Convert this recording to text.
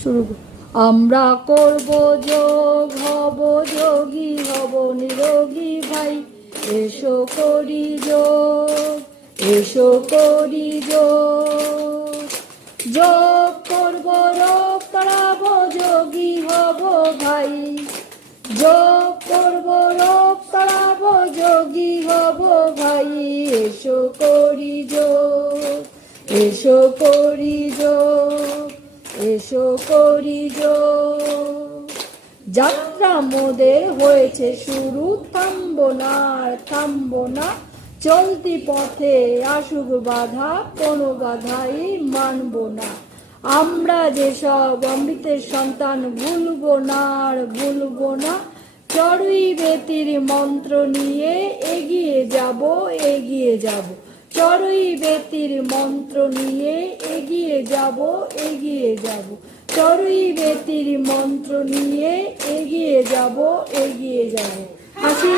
শুরু আমরা করব যোগ, হব যোগী, হব নিরোগী ভাই, এসো করি যোগ, এসো করি যোগ। যোগ করব, রোগ তাড়াব, যোগী হব ভাই। যোগ করব, রোগ তাড়াব, যোগী হব ভাই, এসো করি যোগ, এসো করি যোগ, এসো করি যোগ। যাত্রা মোদের হয়েছে শুরু, থামবো না আর থামবো না, চলতি পথে আসুক বাধা, কোনো বাধাই মানবো না। আমরা যেসব অমৃতের সন্তান, ভুলবো না আর ভুলবো না, চড়ুই বেতির মন্ত্র নিয়ে এগিয়ে যাব, এগিয়ে যাব। চড়ুই বেতির মন্ত্র নিয়ে এগিয়ে যাব, এগিয়ে যাব। চড়ুই বেতির মন্ত্র নিয়ে এগিয়ে যাব, এগিয়ে যাব। হাসি।